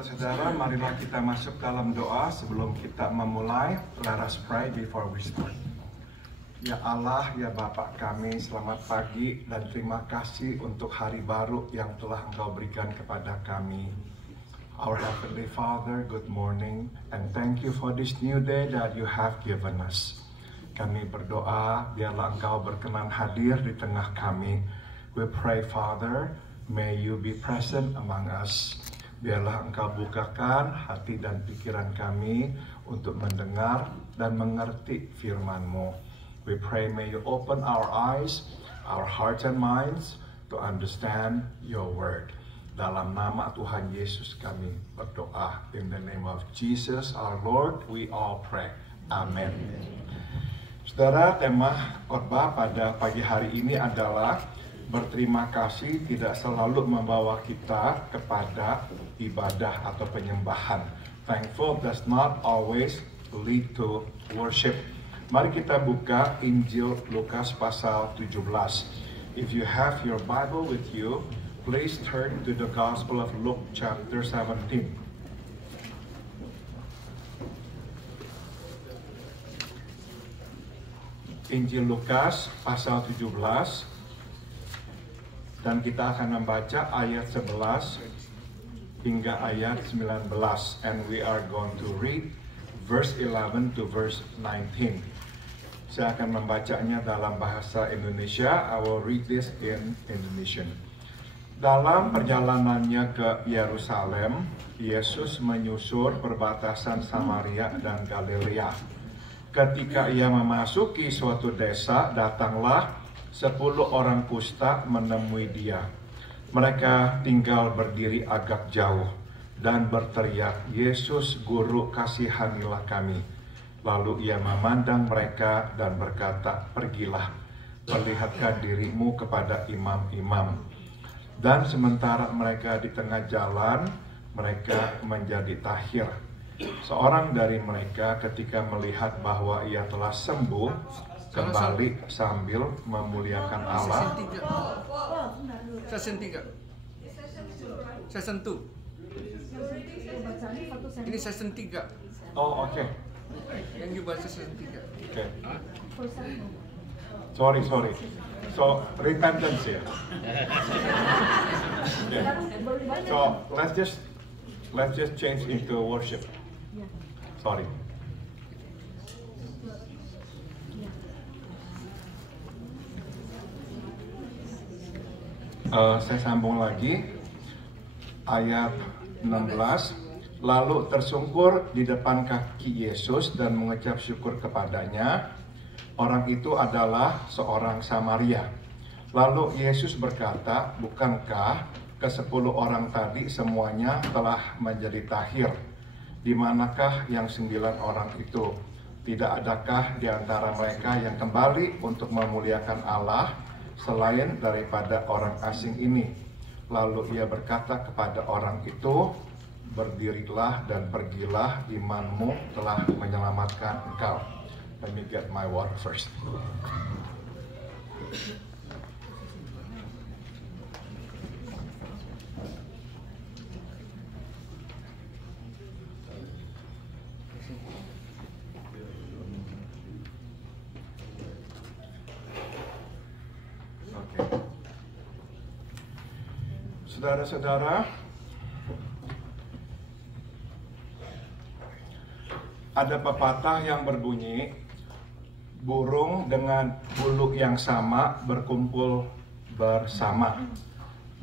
Saudara, marilah kita masuk dalam doa sebelum kita memulai. Let us pray before we start. Ya Allah, ya Bapa kami, selamat pagi dan terima kasih untuk hari baru yang telah Engkau berikan kepada kami. Our Heavenly Father, good morning and thank you for this new day that you have given us. Kami berdoa, biarlah Engkau berkenan hadir di tengah kami. We pray, Father, may you be present among us. Biarlah Engkau bukakan hati dan pikiran kami untuk mendengar dan mengerti firman-Mu. We pray may you open our eyes, our hearts and minds to understand your word. Dalam nama Tuhan Yesus kami berdoa. In the name of Jesus our Lord, we all pray. Amen. Saudara, tema khotbah pada pagi hari ini adalah berterima kasih tidak selalu membawa kita kepada ibadah atau penyembahan. Thankful does not always lead to worship. Mari kita buka Injil Lukas pasal 17. If you have your Bible with you, please turn to the Gospel of Luke chapter 17. Injil Lukas pasal 17. Dan kita akan membaca ayat 11 hingga ayat 19. And we are going to read verse 11 to verse 19. Saya akan membacanya dalam bahasa Indonesia. I will read this in Indonesian. Dalam perjalanannya ke Yerusalem, Yesus menyusur perbatasan Samaria dan Galilea. Ketika ia memasuki suatu desa, datanglah 10 orang kusta menemui dia. Mereka tinggal berdiri agak jauh dan berteriak, "Yesus, Guru, kasihanilah kami." Lalu ia memandang mereka dan berkata, "Pergilah, perlihatkan dirimu kepada imam-imam." Dan sementara mereka di tengah jalan, mereka menjadi tahir. Seorang dari mereka ketika melihat bahwa ia telah sembuh, kembali sambil memuliakan Allah. Season 3. Season 2. Ini season 3. Oh, oke. Yang dibaca season 3. Oke. Sorry. So, repentance ya. Okay. So, let's just change into worship. Sorry. Saya sambung lagi ayat 16. Lalu tersungkur di depan kaki Yesus dan mengucap syukur kepadanya. Orang itu adalah seorang Samaria. Lalu Yesus berkata, "Bukankah ke-10 orang tadi semuanya telah menjadi tahir? Di manakah yang 9 orang itu? Tidak adakah di antara mereka yang kembali untuk memuliakan Allah selain daripada orang asing ini?" Lalu ia berkata kepada orang itu, "Berdirilah dan pergilah, imanmu telah menyelamatkan engkau." Let me get my water first. Saudara-saudara, ada pepatah yang berbunyi, burung dengan bulu yang sama berkumpul bersama.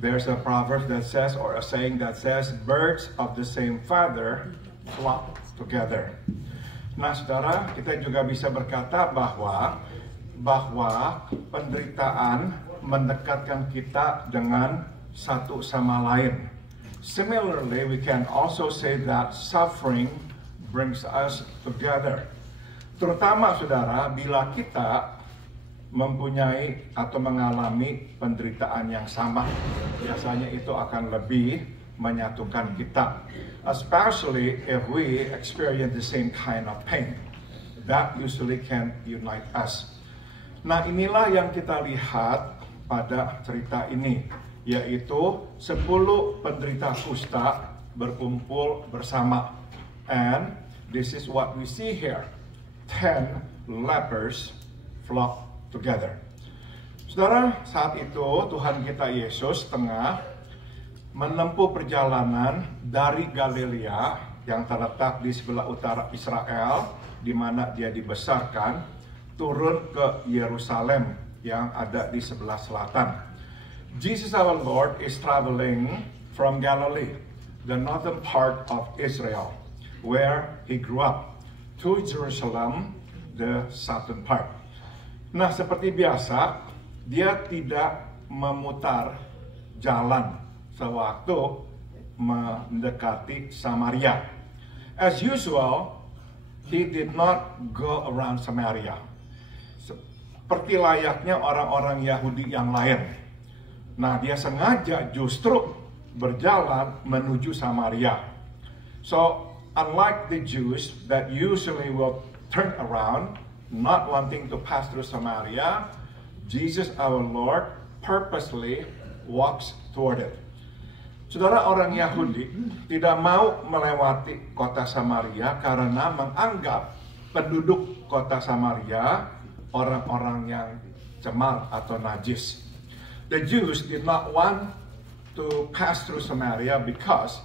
There's a proverb that says, or a saying that says, birds of the same feather flock together. Nah, saudara, kita juga bisa berkata bahwa penderitaan mendekatkan kita dengan satu sama lain. Similarly, we can also say that suffering brings us together. Terutama, saudara, bila kita mempunyai atau mengalami penderitaan yang sama, biasanya itu akan lebih menyatukan kita. Especially if we experience the same kind of pain. That usually can unite us. Nah, inilah yang kita lihat pada cerita ini, yaitu 10 penderita kusta berkumpul bersama. And this is what we see here. 10 lepers flock together. Saudara, saat itu Tuhan kita Yesus tengah menempuh perjalanan dari Galilea yang terletak di sebelah utara Israel, di mana dia dibesarkan, turun ke Yerusalem yang ada di sebelah selatan. Jesus our Lord is traveling from Galilee, the northern part of Israel, where he grew up, to Jerusalem, the southern part. Nah, seperti biasa, dia tidak memutar jalan sewaktu mendekati Samaria. As usual, he did not go around Samaria. Seperti layaknya orang-orang Yahudi yang lain. Nah, dia sengaja justru berjalan menuju Samaria. So, unlike the Jews that usually will turn around, not wanting to pass through Samaria, Jesus our Lord purposely walks toward it. Saudara, orang Yahudi tidak mau melewati kota Samaria karena menganggap penduduk kota Samaria orang-orang yang cemar atau najis. The Jews did not want to pass through Samaria because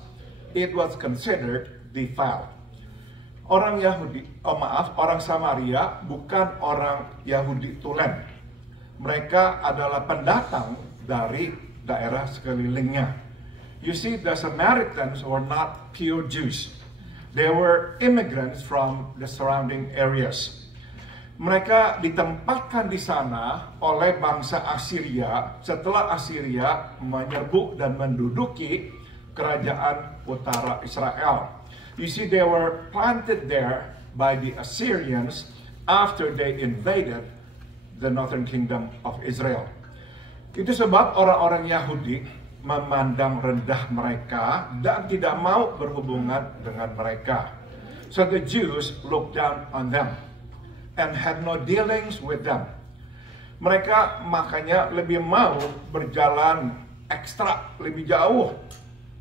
it was considered defiled. Orang Samaria bukan orang Yahudi tulen. Mereka adalah pendatang dari daerah sekelilingnya. You see, the Samaritans were not pure Jews. They were immigrants from the surrounding areas. Mereka ditempatkan di sana oleh bangsa Assyria setelah Assyria menyerbu dan menduduki kerajaan utara Israel. You see, they were planted there by the Assyrians after they invaded the northern kingdom of Israel. Itu sebab orang-orang Yahudi memandang rendah mereka dan tidak mau berhubungan dengan mereka. So the Jews looked down on them and had no dealings with them. Mereka makanya lebih mau berjalan ekstra lebih jauh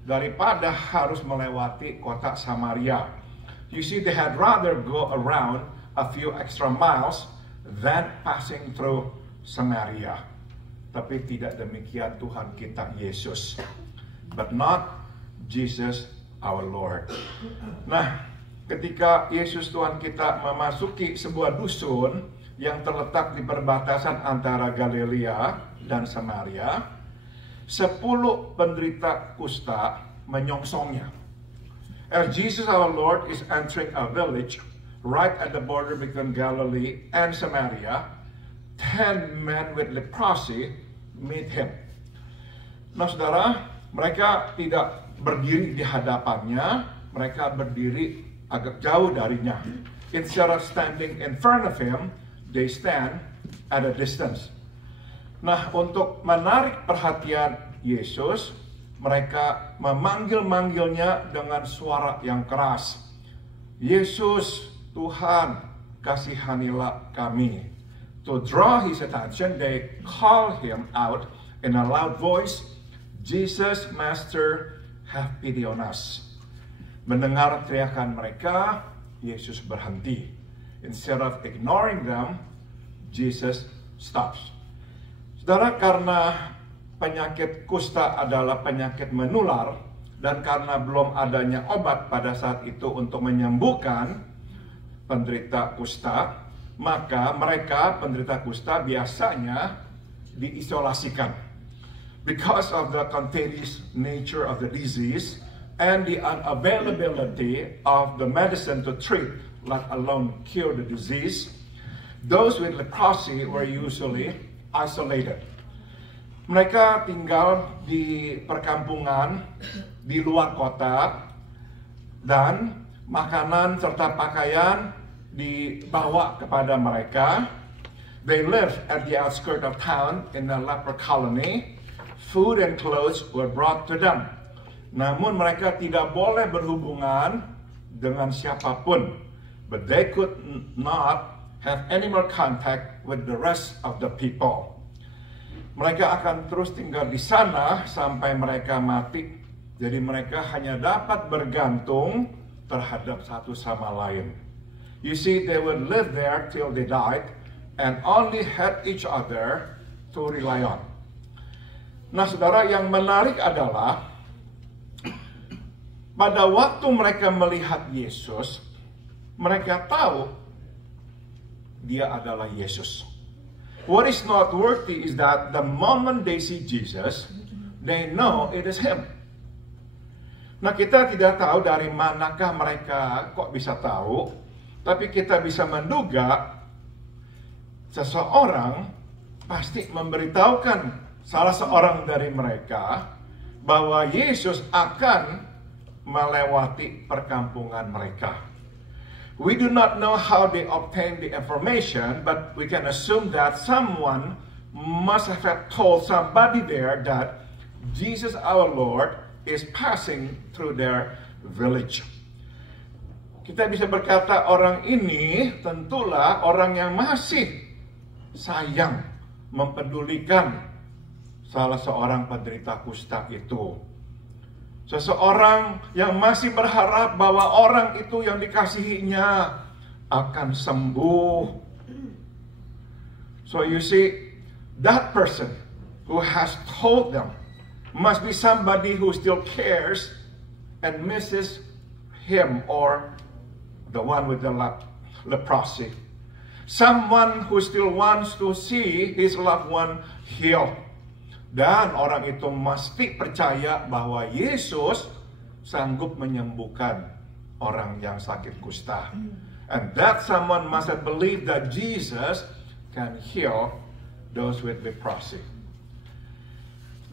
daripada harus melewati kota Samaria. You see, they had rather go around a few extra miles than passing through Samaria. Tapi tidak demikian Tuhan kita Yesus. But not Jesus our Lord. Nah, ketika Yesus Tuhan kita memasuki sebuah dusun yang terletak di perbatasan antara Galilea dan Samaria, 10 penderita kusta menyongsongnya. As Jesus our Lord is entering a village right at the border between Galilee and Samaria, 10 men with leprosy meet him. Nah, saudara, mereka tidak berdiri di hadapannya, mereka berdiri agak jauh darinya. Instead of standing in front of him, they stand at a distance. Nah, untuk menarik perhatian Yesus, mereka memanggil-manggilnya dengan suara yang keras. Yesus, Tuhan, kasihanilah kami. To draw his attention, they call him out in a loud voice, Jesus, Master, have pity on us. Mendengar teriakan mereka, Yesus berhenti. Instead of ignoring them, Jesus stops. Saudara, karena penyakit kusta adalah penyakit menular, dan karena belum adanya obat pada saat itu untuk menyembuhkan penderita kusta, maka mereka penderita kusta biasanya diisolasikan. Because of the contagious nature of the disease and the unavailability of the medicine to treat, let alone cure the disease, those with leprosy were usually isolated. Mereka tinggal di perkampungan, di luar kota, dan makanan serta pakaian dibawa kepada mereka. They lived at the outskirts of town in a leper colony. Food and clothes were brought to them. Namun mereka tidak boleh berhubungan dengan siapapun. But they could not have any more contact with the rest of the people. Mereka akan terus tinggal di sana sampai mereka mati Jadi mereka hanya dapat bergantung terhadap satu sama lain. You see, they would live there till they died and only had each other to rely on. Nah, saudara, yang menarik adalah pada waktu mereka melihat Yesus, mereka tahu dia adalah Yesus. What is noteworthy is that the moment they see Jesus, they know it is Him. Nah, kita tidak tahu dari manakah mereka kok bisa tahu, tapi kita bisa menduga seseorang pasti memberitahukan salah seorang dari mereka bahwa Yesus akan melewati perkampungan mereka. We do not know how they obtained the information, but we can assume that someone must have told somebody there that Jesus our Lord is passing through their village. Kita bisa berkata orang ini tentulah orang yang masih sayang, mempedulikan salah seorang penderita kusta itu. Seseorang yang masih berharap bahwa orang itu yang dikasihinya akan sembuh. So you see, that person who has told them must be somebody who still cares and misses him or the one with the leprosy. Someone who still wants to see his loved one healed. Dan orang itu mesti percaya bahwa Yesus sanggup menyembuhkan orang yang sakit kusta. And that someone must have believed that Jesus can heal those with leprosy.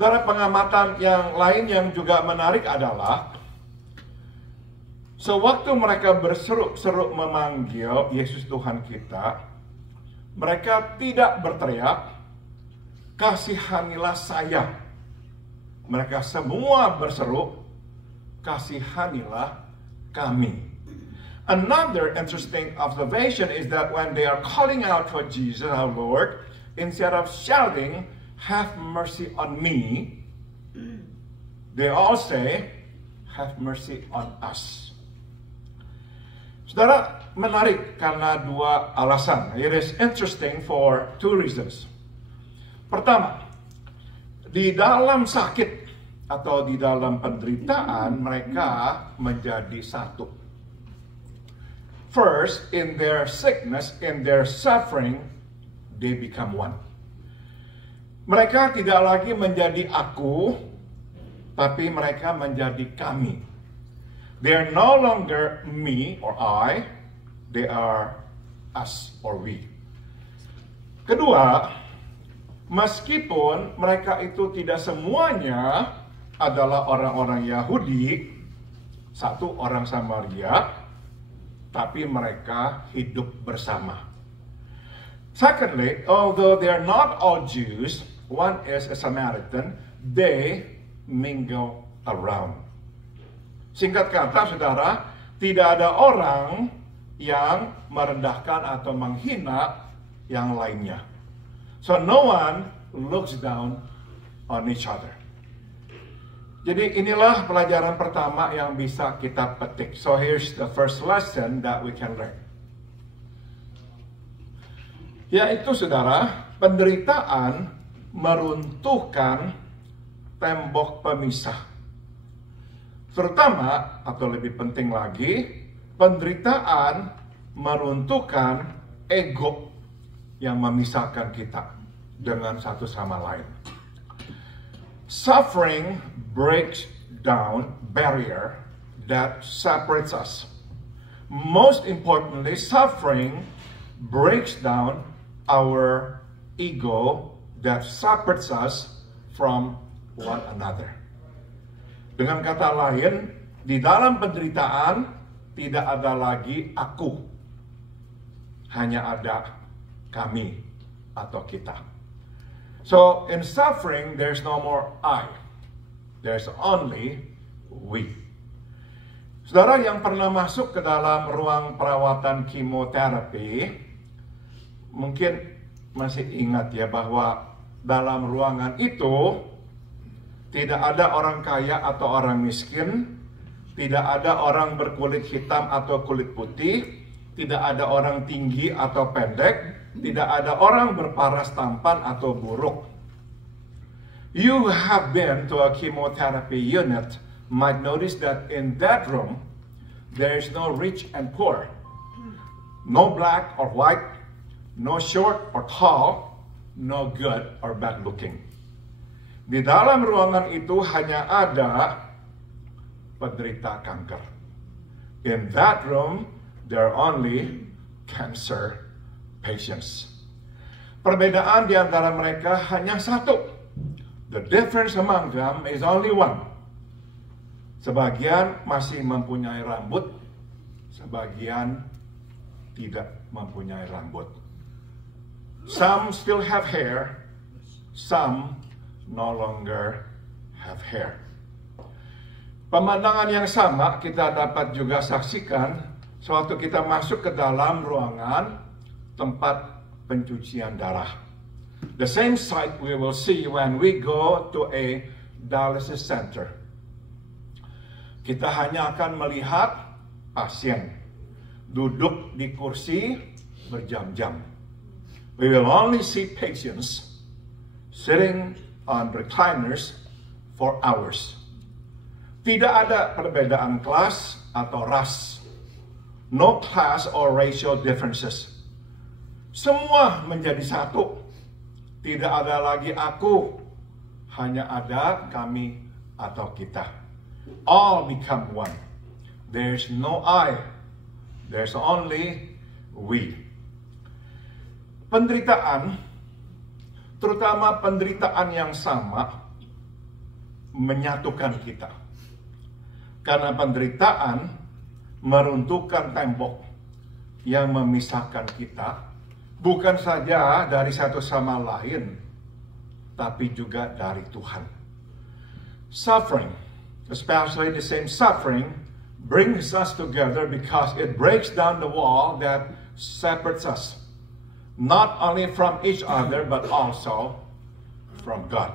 Saudara, pengamatan yang lain yang juga menarik adalah sewaktu mereka berseru-seru memanggil Yesus Tuhan kita, mereka tidak berteriak, "Kasihanilah saya." Mereka semua berseru, "Kasihanilah kami." Another interesting observation is that when they are calling out for Jesus our Lord, instead of shouting, "Have mercy on me," they all say, "Have mercy on us." Saudara, menarik karena dua alasan. It is interesting for two reasons. Pertama, di dalam sakit atau di dalam penderitaan mereka menjadi satu. First, in their sickness, in their suffering, they become one. Mereka tidak lagi menjadi aku, tapi mereka menjadi kami. They are no longer me or I, they are us or we. Kedua, meskipun mereka itu tidak semuanya adalah orang-orang Yahudi, satu orang Samaria, tapi mereka hidup bersama. Secondly, although they are not all Jews, one is a Samaritan, they mingle around. Singkat kata, saudara, tidak ada orang yang merendahkan atau menghina yang lainnya. So no one looks down on each other. Jadi inilah pelajaran pertama yang bisa kita petik. So here's the first lesson that we can learn. Yaitu, saudara, penderitaan meruntuhkan tembok pemisah. Terutama, atau lebih penting lagi, penderitaan meruntuhkan ego yang memisahkan kita dengan satu sama lain. Suffering breaks down barrier that separates us. Most importantly, suffering breaks down our ego that separates us from one another. Dengan kata lain, di dalam penderitaan tidak ada lagi aku, hanya ada kami atau kita. So in suffering, there's no more I, there's only we. Saudara yang pernah masuk ke dalam ruang perawatan kemoterapi, mungkin masih ingat ya bahwa dalam ruangan itu Tidak ada orang kaya atau orang miskin, tidak ada orang berkulit hitam atau kulit putih, tidak ada orang tinggi atau pendek, tidak ada orang berparas tampan atau buruk. You have been to a chemotherapy unit, might notice that in that room, there is no rich and poor, no black or white, no short or tall, no good or bad looking. Di dalam ruangan itu hanya ada penderita kanker. In that room, there are only cancer patients. Perbedaan di antara mereka hanya satu. The difference among them is only one. Sebagian masih mempunyai rambut, sebagian tidak mempunyai rambut. Some still have hair, some no longer have hair. Pemandangan yang sama kita dapat juga saksikan sewaktu kita masuk ke dalam ruangan tempat pencucian darah. The same sight we will see when we go to a dialysis center. Kita hanya akan melihat pasien duduk di kursi berjam-jam. We will only see patients sitting on recliners for hours. Tidak ada perbedaan kelas atau ras. No class or racial differences. Semua menjadi satu. Tidak ada lagi aku, hanya ada kami atau kita. All become one. There's no I, there's only we. Penderitaan, terutama penderitaan yang sama, menyatukan kita. Karena penderitaan meruntuhkan tembok yang memisahkan kita, bukan saja dari satu sama lain, tapi juga dari Tuhan. Suffering, especially the same suffering, brings us together because it breaks down the wall that separates us, not only from each other, but also from God.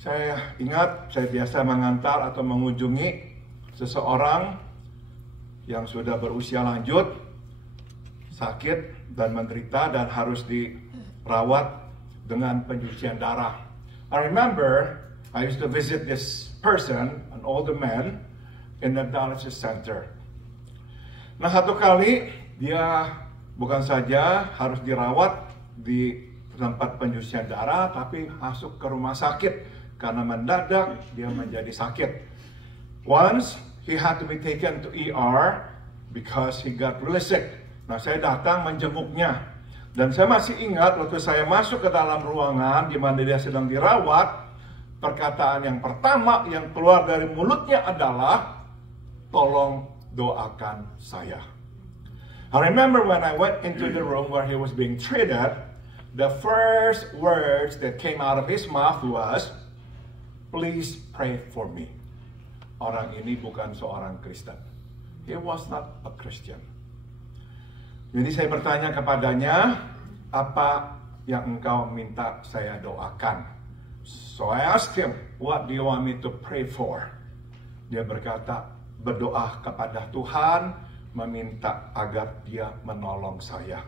Saya ingat, saya biasa mengantar atau mengunjungi seseorang yang sudah berusia lanjut, sakit dan menderita dan harus dirawat dengan pencucian darah. I remember I used to visit this person, an older man, in the dialysis center. Nah, satu kali dia bukan saja harus dirawat di tempat pencucian darah, tapi masuk ke rumah sakit karena mendadak dia menjadi sakit. Once he had to be taken to ER because he got really sick. Nah, saya datang menjenguknya. Dan saya masih ingat waktu saya masuk ke dalam ruangan di mana dia sedang dirawat, perkataan yang pertama yang keluar dari mulutnya adalah, tolong doakan saya. I remember when I went into the room where he was being treated, the first words that came out of his mouth was, please pray for me. Orang ini bukan seorang Kristen. He was not a Christian. Jadi saya bertanya kepadanya, apa yang engkau minta saya doakan? So I asked him, what do you want me to pray for? Dia berkata, berdoa kepada Tuhan, meminta agar dia menolong saya.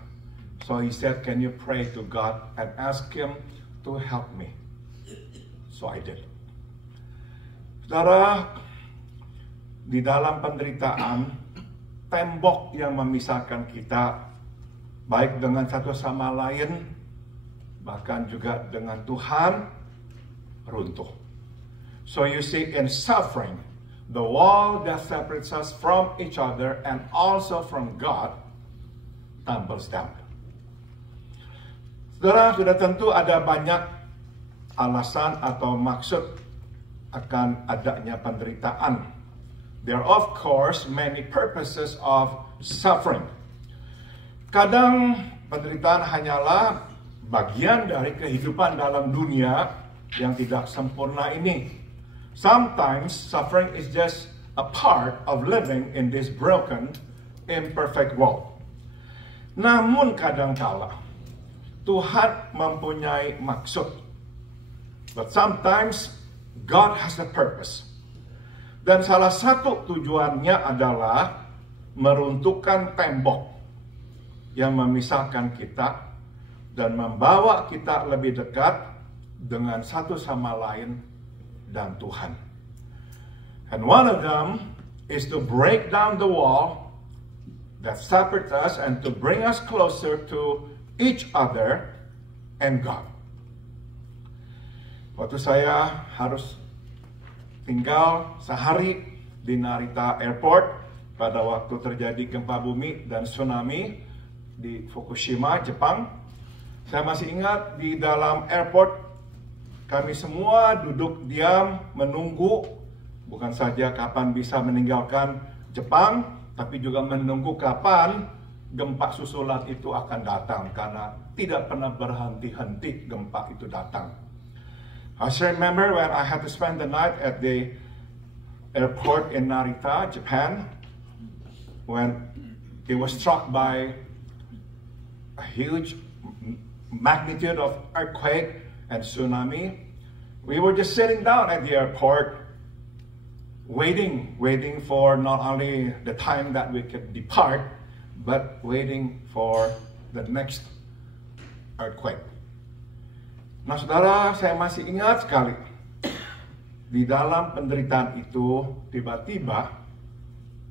So he said, can you pray to God and ask him to help me? So I did. Saudara, di dalam penderitaan, tembok yang memisahkan kita, baik dengan satu sama lain, bahkan juga dengan Tuhan, runtuh. So you see, in suffering, the wall that separates us from each other and also from God tumbles down. Saudara, sudah tentu ada banyak alasan atau maksud akan adanya penderitaan. There are of course many purposes of suffering. Kadang penderitaan hanyalah bagian dari kehidupan dalam dunia yang tidak sempurna ini. Sometimes suffering is just a part of living in this broken, imperfect world. Namun kadangkala Tuhan mempunyai maksud. But sometimes God has a purpose. Dan salah satu tujuannya adalah meruntuhkan tembok yang memisahkan kita dan membawa kita lebih dekat dengan satu sama lain dan Tuhan. And one of them is to break down the wall that separates us and to bring us closer to each other and God. Waktu saya harus tinggal sehari di Narita Airport pada waktu terjadi gempa bumi dan tsunami di Fukushima, Jepang. Saya masih ingat di dalam airport kami semua duduk diam menunggu bukan saja kapan bisa meninggalkan Jepang, tapi juga menunggu kapan gempa susulan itu akan datang karena tidak pernah berhenti-henti gempa itu datang. I still remember when I had to spend the night at the airport in Narita, Japan, when it was struck by a huge magnitude of earthquake and tsunami. We were just sitting down at the airport, waiting for not only the time that we could depart, but waiting for the next earthquake. Nah saudara, saya masih ingat sekali, di dalam penderitaan itu, tiba-tiba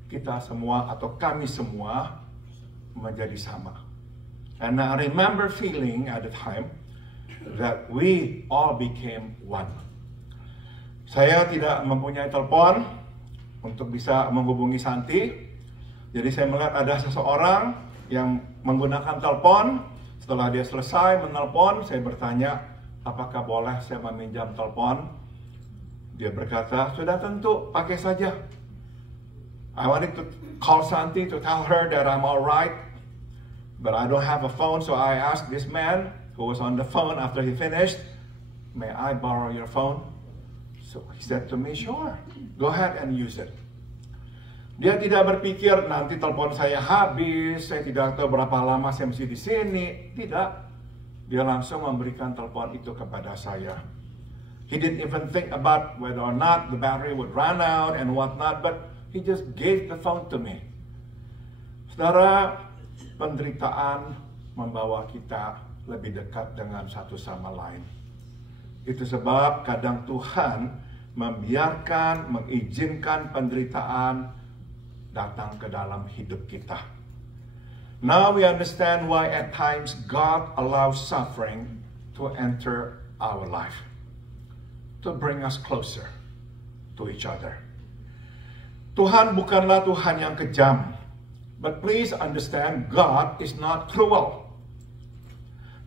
kita semua atau kami semua menjadi sama. And I remember feeling at the time that we all became one. Saya tidak mempunyai telepon untuk bisa menghubungi Santi. Jadi saya melihat ada seseorang yang menggunakan telepon. Setelah dia selesai menelpon, saya bertanya, apakah boleh saya meminjam telepon? Dia berkata, sudah tentu, pakai saja. I wanted to call Santi to tell her that I'm all right, but I don't have a phone, so I asked this man who was on the phone after he finished, may I borrow your phone? So he said to me, sure, go ahead and use it. Dia tidak berpikir nanti telepon saya habis, saya tidak tahu berapa lama saya mesti di sini. Tidak. Dia langsung memberikan telepon itu kepada saya. He didn't even think about whether or not the battery would run out and whatnot, but he just gave the phone to me. Saudara, penderitaan membawa kita lebih dekat dengan satu sama lain. Itu sebab kadang Tuhan membiarkan, mengizinkan penderitaan datang ke dalam hidup kita. Now we understand why at times God allows suffering to enter our life, to bring us closer to each other. Tuhan bukanlah Tuhan yang kejam, but please understand, God is not cruel.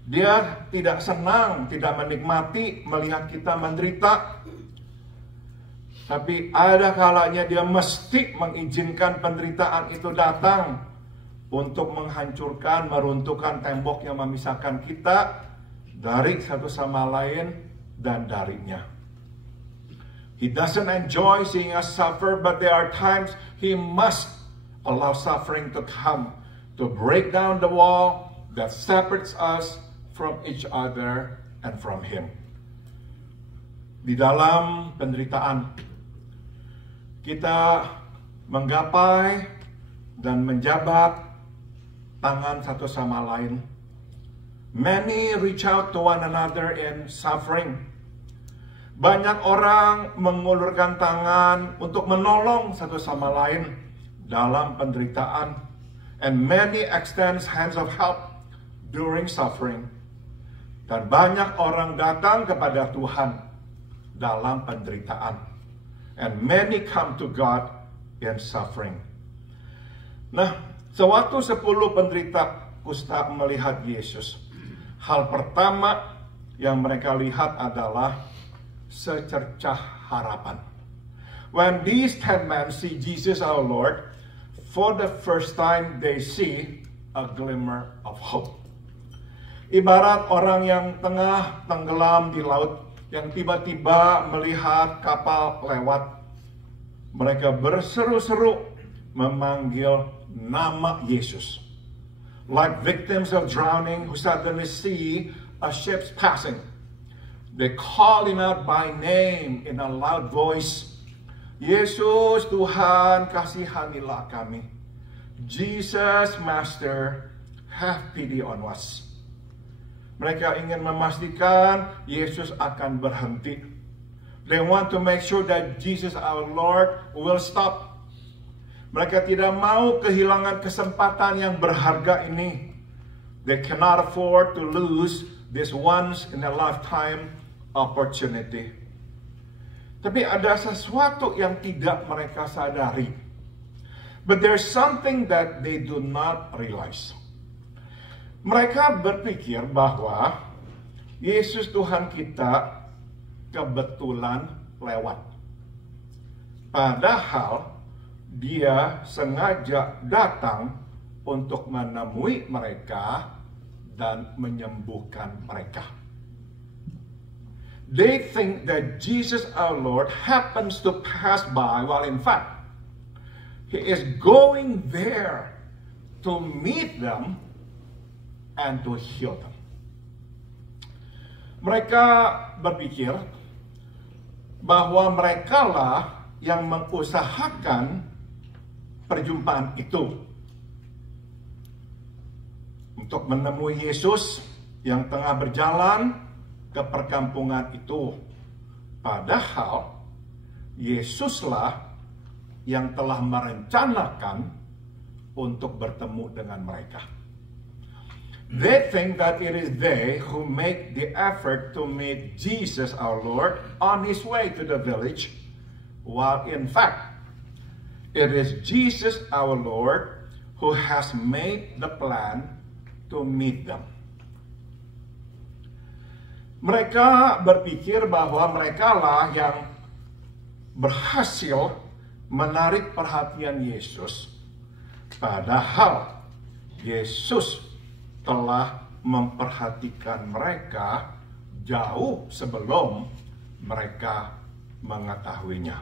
Dia tidak senang, tidak menikmati melihat kita menderita. Tapi ada kalanya dia mesti mengizinkan penderitaan itu datang untuk menghancurkan, meruntuhkan tembok yang memisahkan kita dari satu sama lain dan darinya. He doesn't enjoy seeing us suffer, but there are times he must allow suffering to come to break down the wall that separates us from each other and from him. Di dalam penderitaan, kita menggapai dan menjabat tangan satu sama lain. Many reach out to one another in suffering. Banyak orang mengulurkan tangan untuk menolong satu sama lain dalam penderitaan. And many extend hands of help during suffering. Dan banyak orang datang kepada Tuhan dalam penderitaan. And many come to God in suffering. Nah, sewaktu 10 penderita kusta melihat Yesus, hal pertama yang mereka lihat adalah secercah harapan. When these 10 men see Jesus our Lord, for the first time they see a glimmer of hope. Ibarat orang yang tengah tenggelam di laut, yang tiba-tiba melihat kapal lewat. Mereka berseru-seru memanggil nama Yesus. Like victims of drowning who suddenly see a ship passing. They call him out by name in a loud voice. Yesus, Tuhan, kasihanilah kami. Jesus, Master, have pity on us. Mereka ingin memastikan Yesus akan berhenti. They want to make sure that Jesus, our Lord, will stop. Mereka tidak mau kehilangan kesempatan yang berharga ini. They cannot afford to lose this once in a lifetime opportunity. Tapi ada sesuatu yang tidak mereka sadari. But there's something that they do not realize. Mereka berpikir bahwa Yesus Tuhan kita kebetulan lewat. Padahal dia sengaja datang untuk menemui mereka dan menyembuhkan mereka. They think that Jesus our Lord happens to pass by, while in fact, He is going there to meet them and to heal them. Mereka berpikir bahwa merekalah yang mengusahakan perjumpaan itu untuk menemui Yesus yang tengah berjalan ke perkampungan itu. Padahal Yesuslah yang telah merencanakan untuk bertemu dengan mereka. They think that it is they who make the effort to meet Jesus our Lord on his way to the village, while in fact it is Jesus our Lord who has made the plan to meet them. Mereka berpikir bahwa merekalah yang berhasil menarik perhatian Yesus, padahal Yesus telah memperhatikan mereka jauh sebelum mereka mengetahuinya.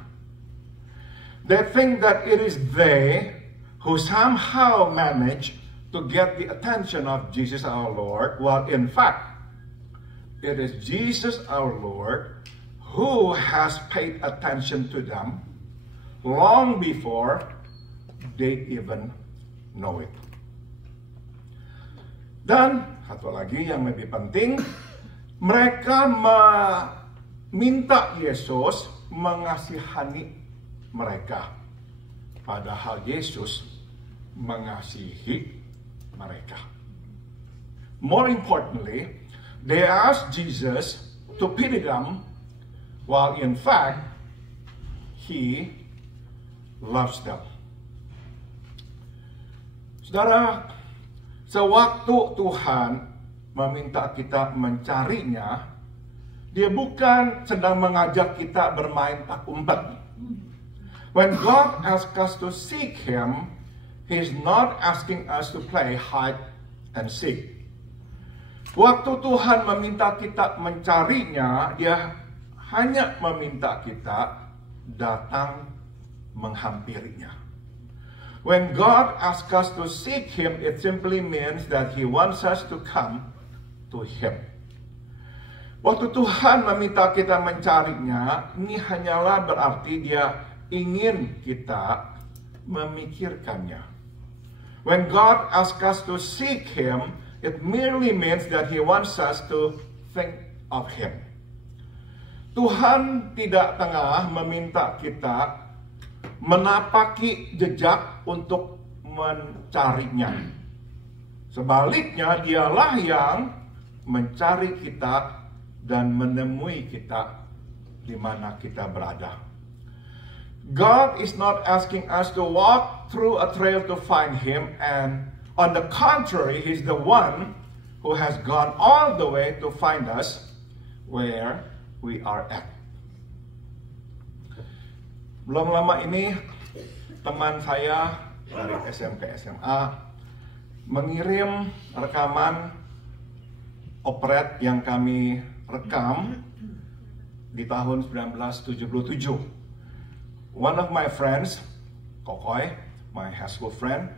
They think that it is they who somehow manage to get the attention of Jesus our Lord, while in fact it is Jesus our Lord who has paid attention to them long before they even know it. Dan satu lagi yang lebih penting, mereka meminta Yesus mengasihani mereka, padahal Yesus mengasihi mereka. More importantly, they ask Jesus to pity them, while in fact, He loves them. Saudara, sewaktu Tuhan meminta kita mencarinya, Dia bukan sedang mengajak kita bermain tak umpet. When God asks us to seek Him, He's not asking us to play hide and seek. Waktu Tuhan meminta kita mencarinya, Dia hanya meminta kita datang menghampirinya. When God asks us to seek Him, it simply means that He wants us to come to Him. Waktu Tuhan meminta kita mencarinya, ini hanyalah berarti Dia ingin kita memikirkannya. When God asks us to seek Him, it merely means that He wants us to think of Him. Tuhan tidak tengah meminta kita menapaki jejak untuk mencarinya. Sebaliknya, Dialah yang mencari kita dan menemui kita di mana kita berada. God is not asking us to walk through a trail to find Him, and on the contrary, He's the one who has gone all the way to find us where we are at. Belum lama ini, teman saya dari SMP SMA mengirim rekaman operet yang kami rekam di tahun 1977. One of my friends, Kokoy, my high school friend,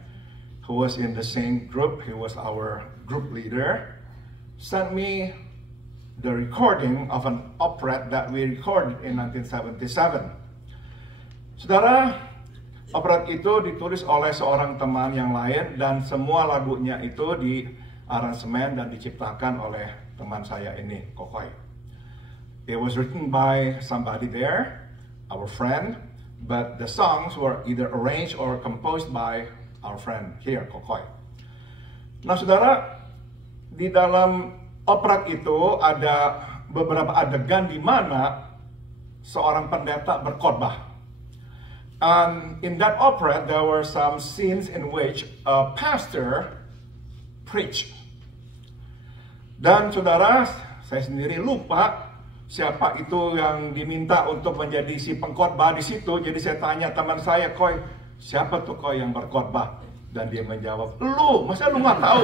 who was in the same group, he was our group leader, sent me the recording of an opera that we recorded in 1977. Saudara, opera itu ditulis oleh seorang teman yang lain dan semua lagunya itu di aransemen dan diciptakan oleh teman saya ini, Kokoy. It was written by somebody there, our friend, but the songs were either arranged or composed by our friend here, Kokoy. Nah, saudara, di dalam opera itu ada beberapa adegan di mana seorang pendeta berkhotbah. And in that opera, there were some scenes in which a pastor preached. Dan saudara, saya sendiri lupa siapa itu yang diminta untuk menjadi si pengkhotbah di situ. Jadi saya tanya teman saya, Koy, siapa tuh Koy yang berkhotbah? Dan dia menjawab, lu, masa lu nggak tahu?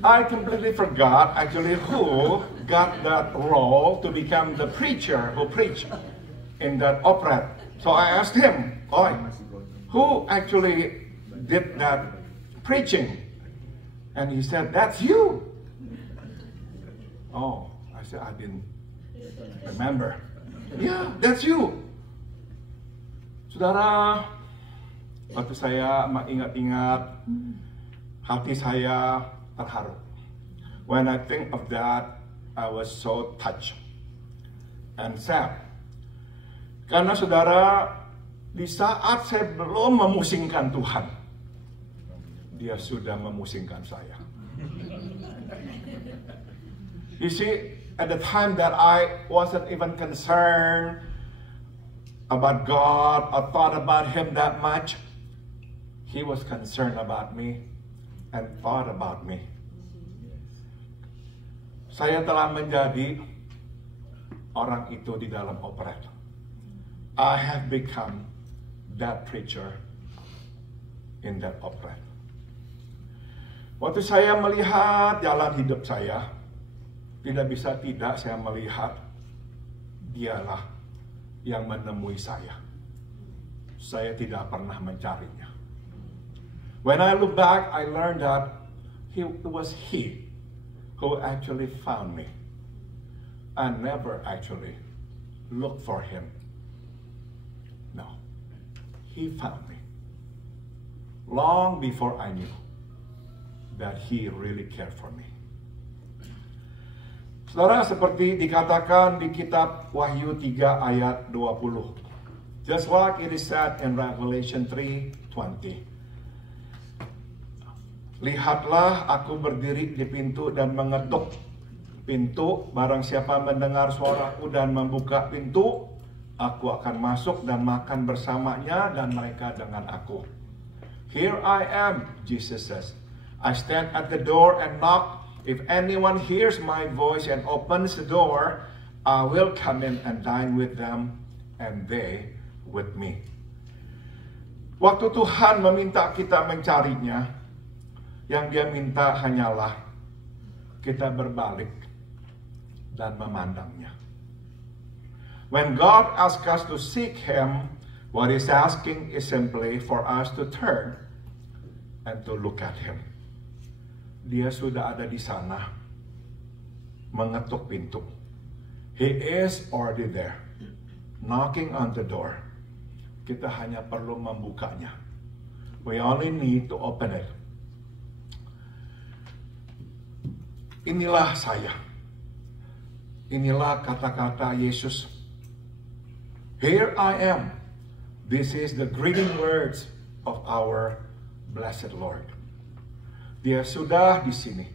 I completely forgot actually who got that role to become the preacher who preached in that opera. So I asked him, Koy, who actually did that preaching? And he said, that's you. Oh, I said, I didn't remember. Yeah, that's you. Saudara, waktu saya mengingat-ingat, hati saya terharu. When I think of that, I was so touched and sad. Karena saudara, di saat saya belum memusingkan Tuhan, Dia sudah memusingkan saya. You see, at the time that I wasn't even concerned about God or thought about Him that much, He was concerned about me and thought about me. Saya telah menjadi orang itu di dalam opera. I have become that preacher in that opera. Waktu saya melihat jalan hidup saya, tidak bisa tidak saya melihat Dialah yang menemui saya. Saya tidak pernah mencarinya. When I look back, I learned that it was He who actually found me. I never actually looked for Him. No, He found me. Long before I knew that He really cared for me. Saudara, seperti dikatakan di kitab Wahyu 3 ayat 20. Just like it is said in Revelation 3:20. Lihatlah, aku berdiri di pintu dan mengetuk pintu. Barang siapa mendengar suaraku dan membuka pintu, aku akan masuk dan makan bersamanya dan mereka dengan aku. Here I am, Jesus says. I stand at the door and knock. If anyone hears my voice and opens the door, I will come in and dine with them and they with me. Waktu Tuhan meminta kita mencarinya, yang Dia minta hanyalah kita berbalik dan memandangnya. When God asks us to seek Him, what He's asking is simply for us to turn and to look at Him. Dia sudah ada di sana, mengetuk pintu. He is already there, knocking on the door. Kita hanya perlu membukanya. We only need to open it. Inilah saya. Inilah kata-kata Yesus. Here I am. This is the greeting words of our blessed Lord. Dia sudah di sini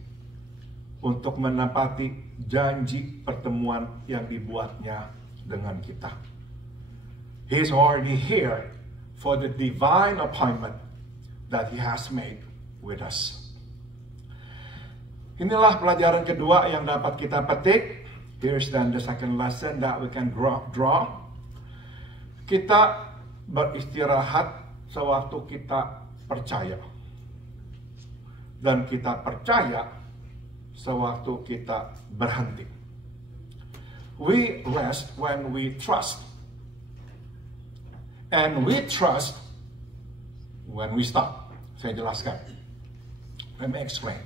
untuk menepati janji pertemuan yang dibuatnya dengan kita. He is already here for the divine appointment that He has made with us. Inilah pelajaran kedua yang dapat kita petik. Here's then the second lesson that we can draw. Kita beristirahat sewaktu kita percaya. Dan kita percaya sewaktu kita berhenti. We rest when we trust. And we trust when we stop. Saya jelaskan. Let me explain.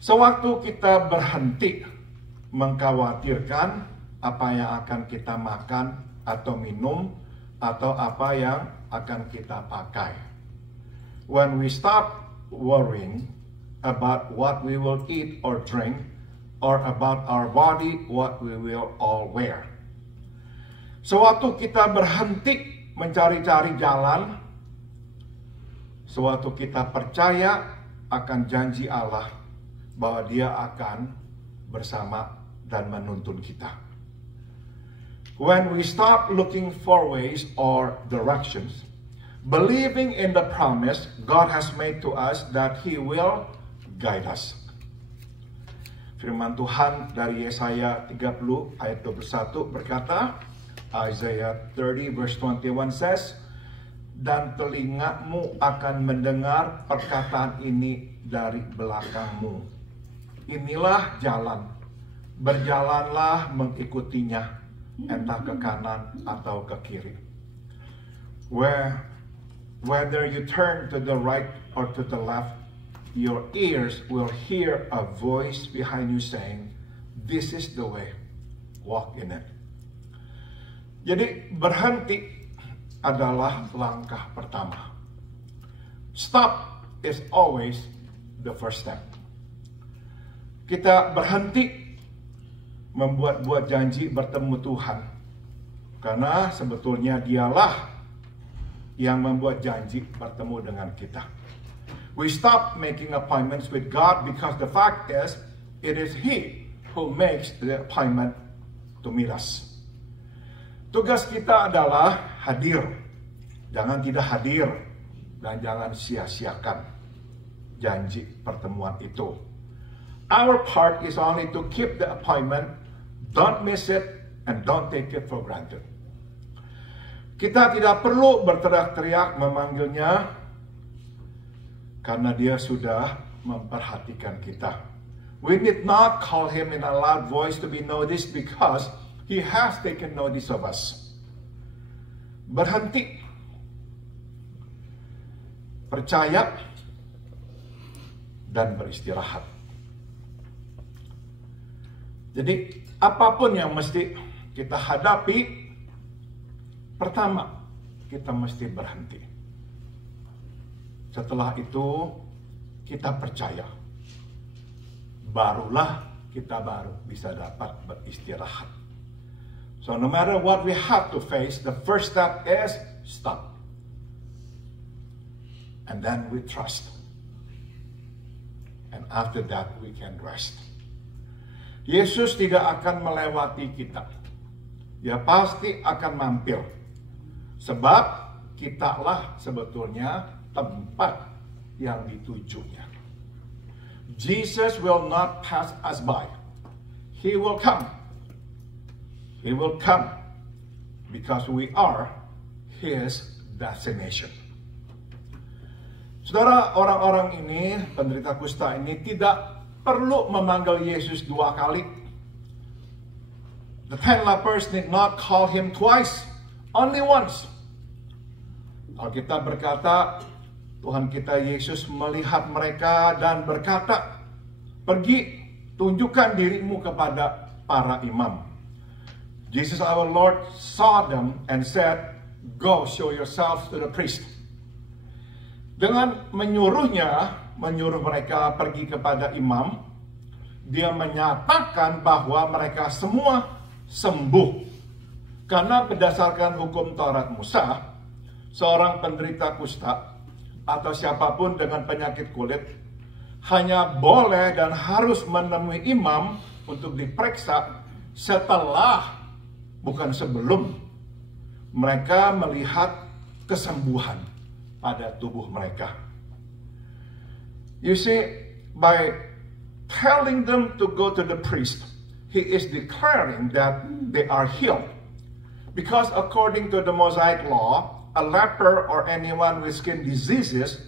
Sewaktu kita berhenti mengkhawatirkan apa yang akan kita makan atau minum atau apa yang akan kita pakai. When we stop worrying about what we will eat or drink, or about our body, what we will all wear. Sewaktu kita berhenti mencari-cari jalan, sewaktu kita percaya akan janji Allah bahwa Dia akan bersama dan menuntun kita. When we stop looking for ways or directions, believing in the promise God has made to us that He will guide us. Firman Tuhan dari Yesaya 30 ayat 21 berkata, Isaiah 30 verse 21 says, dan telingamu akan mendengar perkataan ini dari belakangmu. Inilah jalan, berjalanlah mengikutinya, entah ke kanan atau ke kiri. Whether you turn to the right or to the left, your ears will hear a voice behind you saying, this is the way, walk in it. Jadi berhenti adalah langkah pertama. Stop is always the first step. Kita berhenti membuat-buat janji bertemu Tuhan, karena sebetulnya Dialah yang membuat janji bertemu dengan kita. We stop making appointments with God because the fact is, it is He who makes the appointment to meet us. Tugas kita adalah hadir. Jangan tidak hadir dan jangan sia-siakan janji pertemuan itu. Our part is only to keep the appointment, don't miss it, and don't take it for granted. Kita tidak perlu berteriak-teriak memanggilnya, karena Dia sudah memperhatikan kita. We need not call Him in a loud voice to be noticed because He has taken notice of us. Berhenti. Percaya dan beristirahat. Jadi apapun yang mesti kita hadapi, pertama kita mesti berhenti. Setelah itu kita percaya, barulah kita baru bisa dapat beristirahat. So no matter what we have to face, the first step is stop. And then we trust. And after that we can rest. Yesus tidak akan melewati kita. Dia pasti akan mampir. Sebab kitalah sebetulnya tempat yang ditujunya. Jesus will not pass us by. He will come. He will come because we are His destination. Saudara, orang-orang ini, penderita kusta ini tidak perlu memanggil Yesus 2 kali. The 10 lepers did not call Him twice, only once. Alkitab berkata, Tuhan kita Yesus melihat mereka dan berkata, pergi, tunjukkan dirimu kepada para imam. Jesus our Lord saw them and said, go show yourselves to the priest. Dengan menyuruh mereka pergi kepada imam, Dia menyatakan bahwa mereka semua sembuh. Karena berdasarkan hukum Taurat Musa, seorang penderita kusta atau siapapun dengan penyakit kulit hanya boleh dan harus menemui imam untuk diperiksa setelah, bukan sebelum, mereka melihat kesembuhan pada tubuh mereka. You see, by telling them to go to the priest, He is declaring that they are healed. Because according to the Mosaic law, a leper or anyone with skin diseases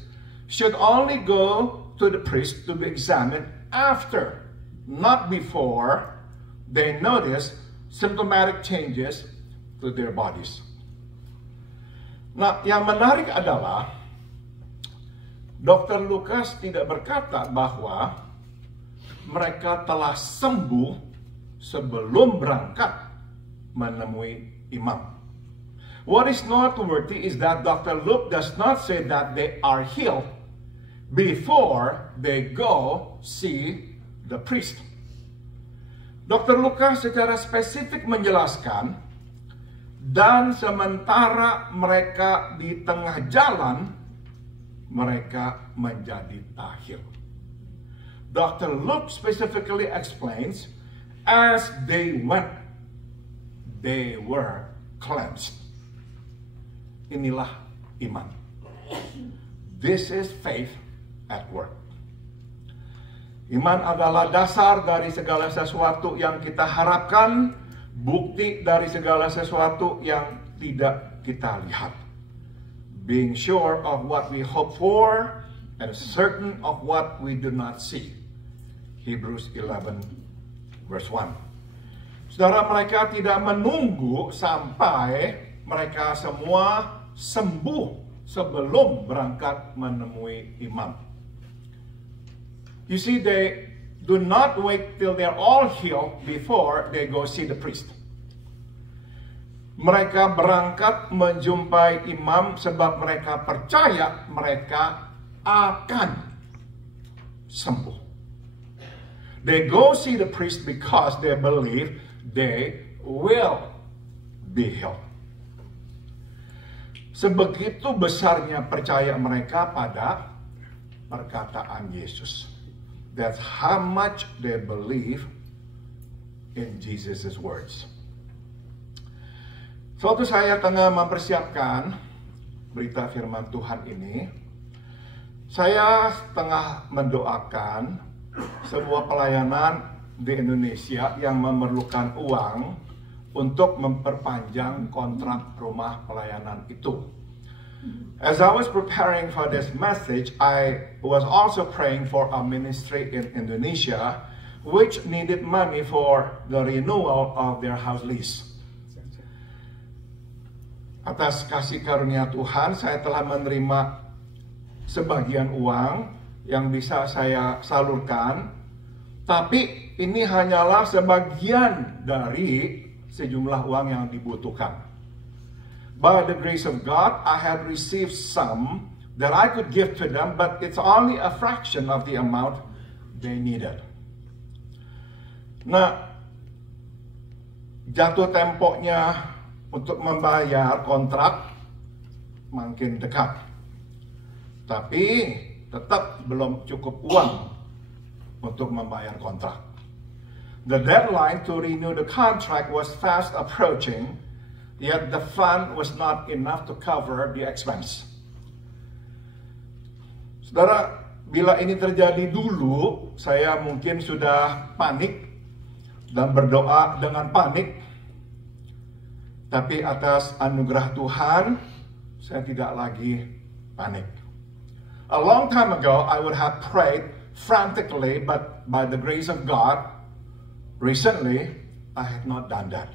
should only go to the priest to be examined after, not before, they notice symptomatic changes to their bodies. Nah, yang menarik adalah Dr. Lukas tidak berkata bahwa mereka telah sembuh sebelum berangkat menemui imam. What is noteworthy is that Dr. Luke does not say that they are healed before they go see the priest. Dr. Lukas secara spesifik menjelaskan, dan sementara mereka di tengah jalan, mereka menjadi tahir. Dr. Luke specifically explains, as they went, they were cleansed. Inilah iman. This is faith at work. Iman adalah dasar dari segala sesuatu yang kita harapkan, bukti dari segala sesuatu yang tidak kita lihat. Being sure of what we hope for and certain of what we do not see. Hebrews 11 verse 1. Saudara, mereka tidak menunggu sampai mereka semua sembuh sebelum berangkat menemui imam. You see, they do not wait till they're all healed before they go see the priest. Mereka berangkat menjumpai imam sebab mereka percaya mereka akan sembuh. They go see the priest because they believe they will be healed. Sebegitu besarnya percaya mereka pada perkataan Yesus. That's how much they believe in Jesus' words. Suatu saya tengah mempersiapkan berita firman Tuhan ini, saya tengah mendoakan sebuah pelayanan di Indonesia yang memerlukan uang untuk memperpanjang kontrak rumah pelayanan itu. As I was preparing for this message, I was also praying for a ministry in Indonesia which needed money for the renewal of their house lease. Atas kasih karunia Tuhan, saya telah menerima sebagian uang yang bisa saya salurkan, tapi ini hanyalah sebagian dari sejumlah uang yang dibutuhkan. By the grace of God, I had received some that I could give to them, but it's only a fraction of the amount they needed. Nah, jatuh temponya untuk membayar kontrak makin dekat. Tapi tetap belum cukup uang untuk membayar kontrak. The deadline to renew the contract was fast approaching, yet the fund was not enough to cover the expense. Saudara, bila ini terjadi dulu, saya mungkin sudah panik dan berdoa dengan panik. Tapi atas anugerah Tuhan, saya tidak lagi panik. A long time ago, I would have prayed frantically, but by the grace of God, recently, I have not done that.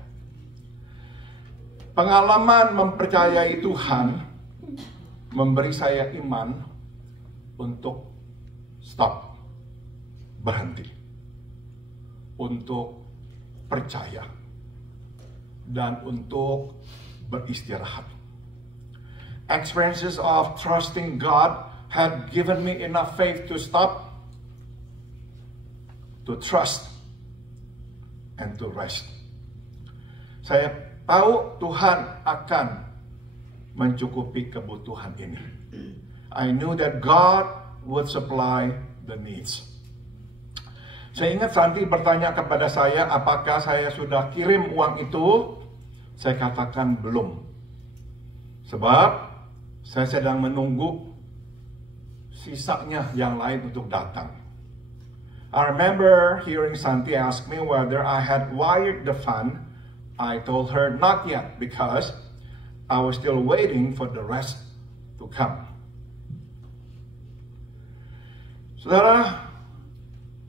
Pengalaman mempercayai Tuhan memberi saya iman untuk stop, berhenti, untuk percaya, dan untuk beristirahat. Experiences of trusting God had given me enough faith to stop, to trust, and to rest. Saya tahu Tuhan akan mencukupi kebutuhan ini. I knew that God would supply the needs. Saya ingat Santi bertanya kepada saya, apakah saya sudah kirim uang itu? Saya katakan belum. Sebab saya sedang menunggu sisanya yang lain untuk datang. I remember hearing Santi ask me whether I had wired the fund. I told her not yet because I was still waiting for the rest to come. Saudara,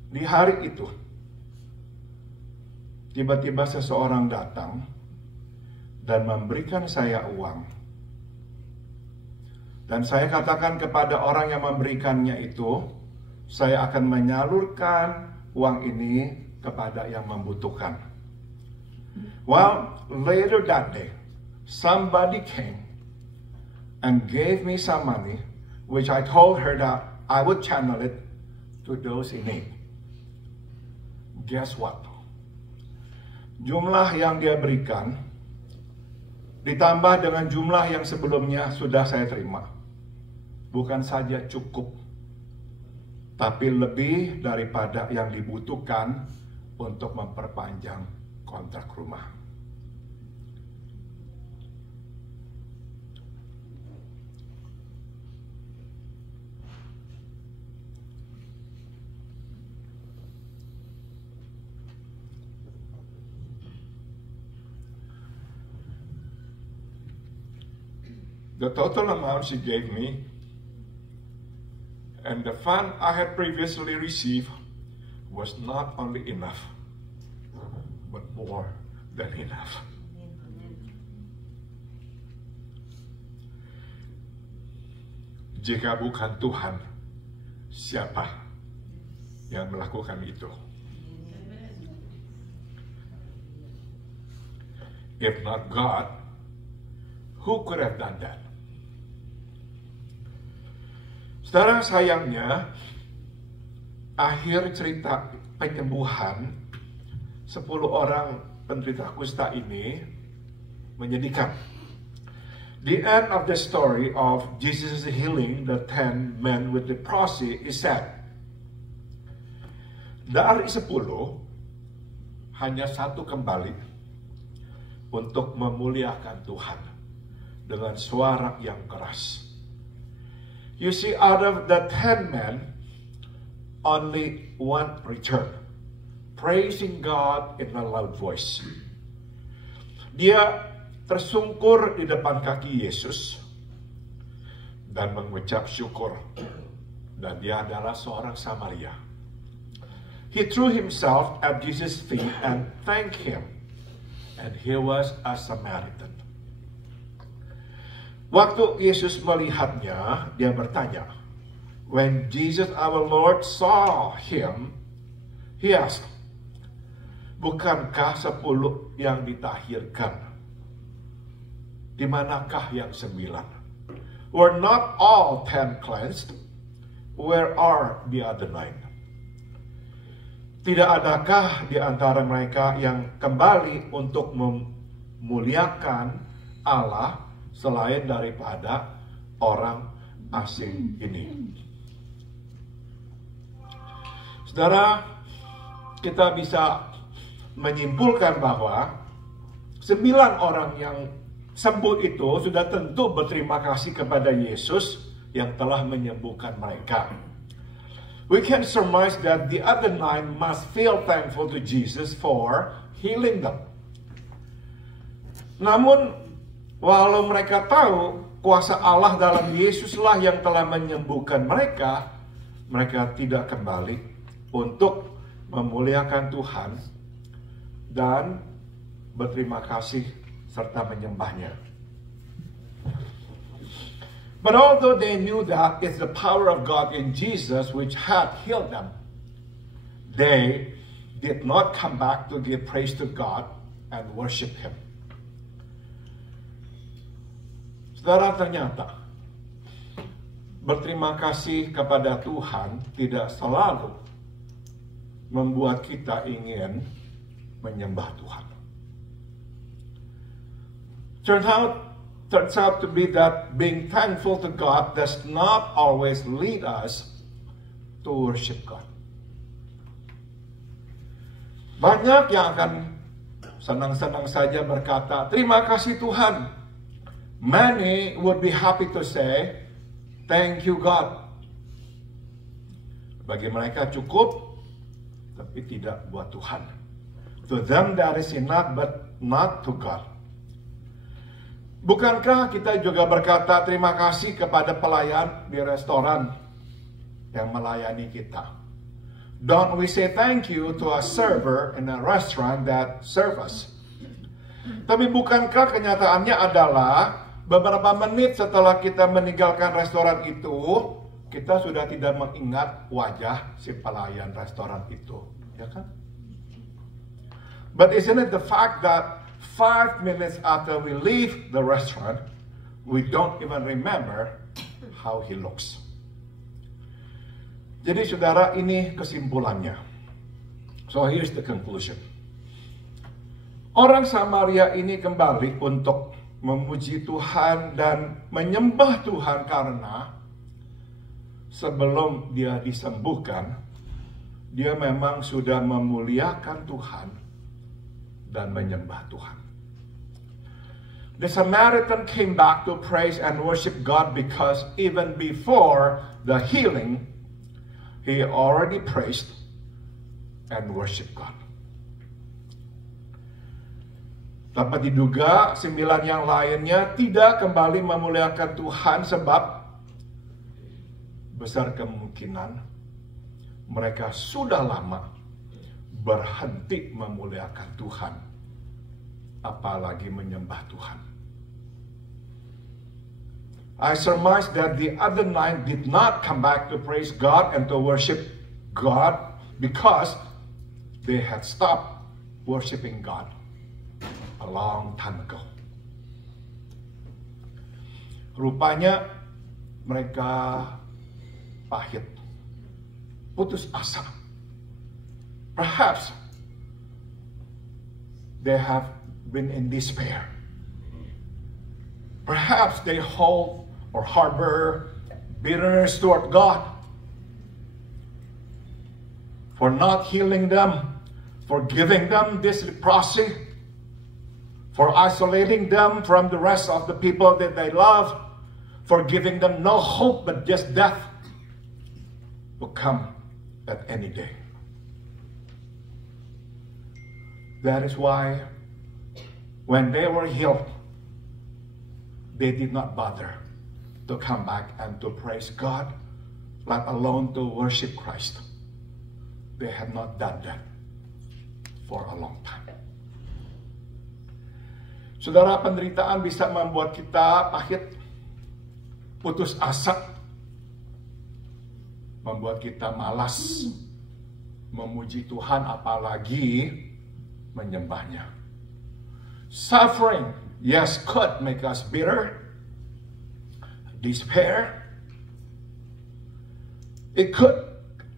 di hari itu, tiba-tiba seseorang datang dan memberikan saya uang. Dan saya katakan kepada orang yang memberikannya itu, saya akan menyalurkan uang ini kepada yang membutuhkan. Well, later that day, somebody came and gave me some money, which I told her that I would channel it to those in need. Guess what? Jumlah yang dia berikan ditambah dengan jumlah yang sebelumnya sudah saya terima, bukan saja cukup, tapi lebih daripada yang dibutuhkan untuk memperpanjang kontrak rumah. The total amount she gave me and the fund I had previously received was not only enough, but more than enough. Jika bukan Tuhan, siapa yang melakukan itu? If not God, who could have done that? Saudara, sayangnya akhir cerita penyembuhan 10 orang penderita kusta ini menyedihkan. The end of the story of Jesus healing the 10 men with leprosy is sad. Dari 10, hanya 1 kembali untuk memuliakan Tuhan dengan suara yang keras. You see, out of the 10 men, only 1 returned, praising God in a loud voice. Dia tersungkur di depan kaki Yesus dan mengucap syukur. Dan dia adalah seorang Samaria. He threw himself at Jesus' feet and thanked him. And he was a Samaritan. Waktu Yesus melihatnya, dia bertanya. When Jesus our Lord saw him, he asked, bukankah 10 yang ditahirkan? Di manakah yang 9? Were not all 10 cleansed? Where are the other 9? Tidak adakah di antara mereka yang kembali untuk memuliakan Allah selain daripada orang asing ini? Saudara, kita bisa menyimpulkan bahwa 9 orang yang sembuh itu sudah tentu berterima kasih kepada Yesus yang telah menyembuhkan mereka. We can surmise that the other 9 must feel thankful to Jesus for healing them. Namun, walau mereka tahu kuasa Allah dalam Yesuslah yang telah menyembuhkan mereka, mereka tidak kembali untuk memuliakan Tuhan dan berterima kasih serta menyembahnya. But although they knew that it's the power of God in Jesus which had healed them, they did not come back to give praise to God and worship Him. Saudara, ternyata berterima kasih kepada Tuhan tidak selalu membuat kita ingin menyembah Tuhan. Turns out to be that being thankful to God does not always lead us to worship God. Banyak yang akan senang-senang saja berkata, terima kasih Tuhan. Many would be happy to say, thank you God. Bagi mereka cukup, tapi tidak buat Tuhan. To them that is enough, but not to God. Bukankah kita juga berkata terima kasih kepada pelayan di restoran yang melayani kita? Don't we say thank you to a server in a restaurant that serve us? Tapi bukankah kenyataannya adalah beberapa menit setelah kita meninggalkan restoran itu, kita sudah tidak mengingat wajah si pelayan restoran itu, ya kan? But isn't it the fact that 5 minutes after we leave the restaurant, we don't even remember how he looks. Jadi saudara, ini kesimpulannya. So here's the conclusion. Orang Samaria ini kembali untuk memuji Tuhan dan menyembah Tuhan karena sebelum dia disembuhkan, dia memang sudah memuliakan Tuhan dan menyembah Tuhan. The Samaritan came back to praise and worship God because even before the healing, he already praised and worshiped God. Dapat diduga 9 yang lainnya tidak kembali memuliakan Tuhan sebab besar kemungkinan mereka sudah lama berhenti memuliakan Tuhan, apalagi menyembah Tuhan. I surmise that the other 9 did not come back to praise God and to worship God because they had stopped worshiping God a long time ago. Rupanya mereka pahit, putus asa. Perhaps they have been in despair. Perhaps they hold or harbor bitterness toward God for not healing them, for giving them this leprosy, for isolating them from the rest of the people that they love, for giving them no hope but just death will come at any day. That is why when they were healed, they did not bother to come back and to praise God, let alone to worship Christ. They had not done that for a long time. Saudara, penderitaan bisa membuat kita pahit, putus asa, membuat kita malas memuji Tuhan, apalagi menyembahnya. Suffering, yes, could make us bitter, despair. It could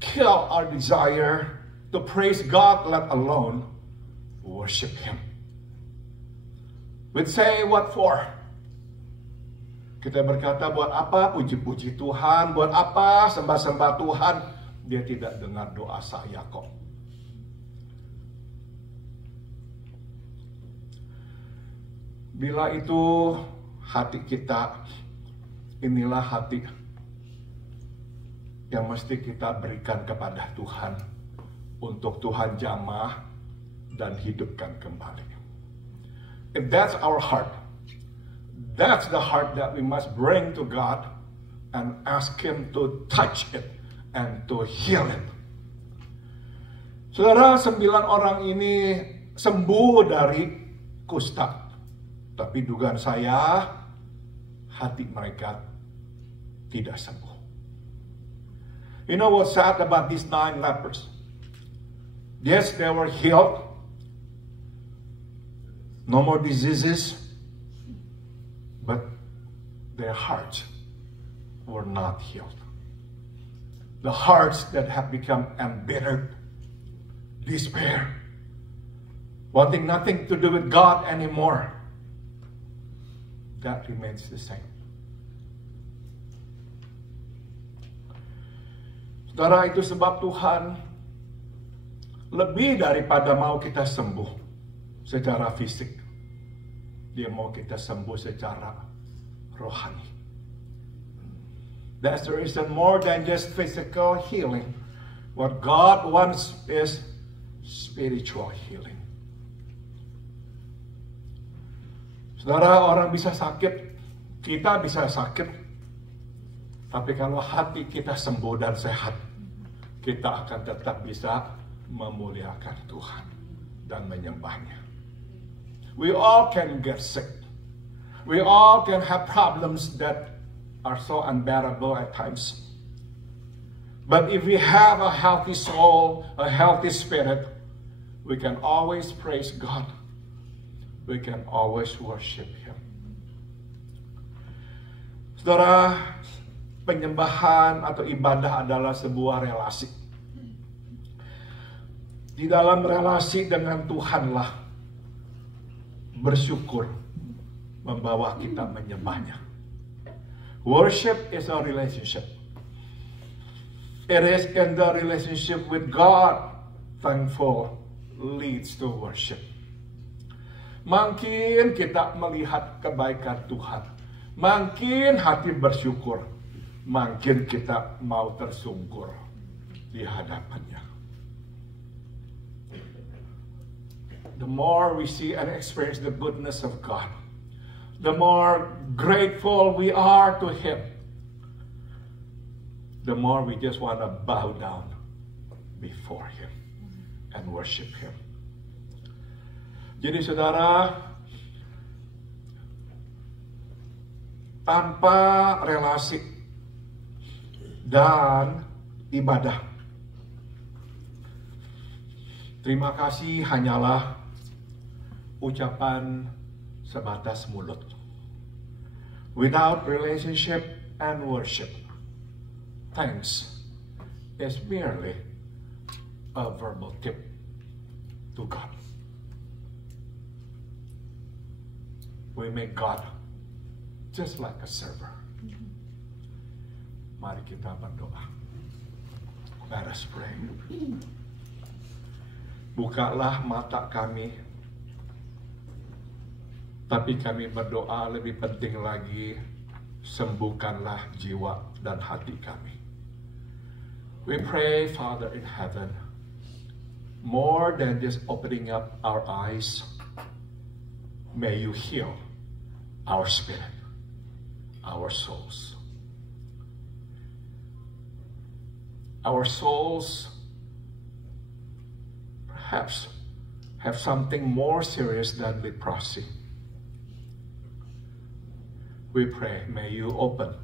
kill our desire to praise God, let alone worship Him. We'd say, what for? Kita berkata, buat apa puji-puji Tuhan? Buat apa sembah-sembah Tuhan? Dia tidak dengar doa saya kok. Bila itu hati kita, inilah hati yang mesti kita berikan kepada Tuhan untuk Tuhan jamah dan hidupkan kembali. If that's our heart, that's the heart that we must bring to God and ask Him to touch it and to heal it. Saudara, 9 orang ini sembuh dari kusta. Tapi dugaan saya, hati mereka tidak sembuh. You know what's sad about these 9 lepers? Yes, they were healed. No more diseases. But their hearts were not healed. The hearts that have become embittered, despair, wanting nothing to do with God anymore, that remains the same. Saudara, itu sebab Tuhan lebih daripada mau kita sembuh secara fisik, Dia mau kita sembuh secara rohani. That's the reason, more than just physical healing. What God wants is spiritual healing. Saudara, orang bisa sakit, kita bisa sakit, tapi kalau hati kita sembuh dan sehat, kita akan tetap bisa memuliakan Tuhan dan menyembahnya. We all can get sick. We all can have problems that are so unbearable at times. But if we have a healthy soul, a healthy spirit, we can always praise God. We can always worship Him. Saudara, penyembahan atau ibadah adalah sebuah relasi. Di dalam relasi dengan Tuhanlah bersyukur membawa kita menyembahnya. Worship is a relationship. It is in the relationship with God, thankful leads to worship. Makin kita melihat kebaikan Tuhan, makin hati bersyukur, makin kita mau tersungkur di hadapannya. The more we see and experience the goodness of God, the more grateful we are to Him, the more we just want to bow down before Him and worship Him. Jadi saudara, tanpa relasi dan ibadah, terima kasih hanyalah ucapan sebatas mulut. Without relationship and worship, thanks is merely a verbal tip to God. We make God just like a server. Mari kita berdoa. Let us pray. Bukalah mata kami, tapi kami berdoa lebih penting lagi, sembuhkanlah jiwa dan hati kami. We pray, Father in heaven, more than just opening up our eyes, may you heal our spirit, our souls. Our souls perhaps have something more serious than leprosy. We pray, may you open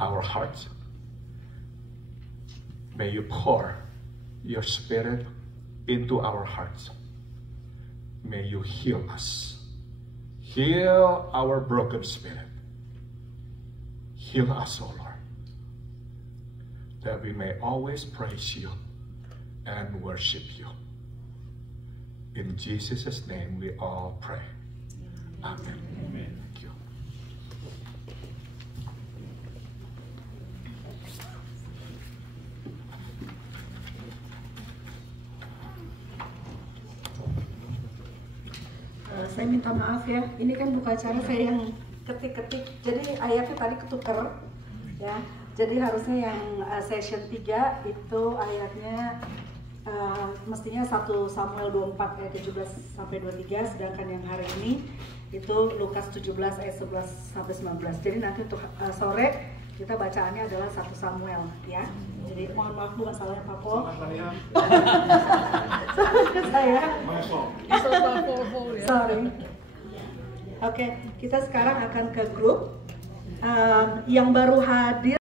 our hearts. May you pour your spirit into our hearts. May you heal us. Heal our broken spirit. Heal us, O Lord, that we may always praise you and worship you. In Jesus' name we all pray. Amen. Amen. Thank you. Saya minta maaf ya, ini kan buka acara saya yang ketik-ketik, jadi ayatnya tadi ketuker ya. Jadi harusnya yang session 3 itu ayatnya mestinya 1 Samuel 24 ayat 17 sampai 23, sedangkan yang hari ini itu Lukas 17 ayat 11 sampai 19. Jadi nanti untuk sore kita bacaannya adalah 1 Samuel ya. Jadi mohon maaf bu masalahnya Pak Pol. Saya. Sorry. Oke, kita sekarang akan ke grup yang baru hadir.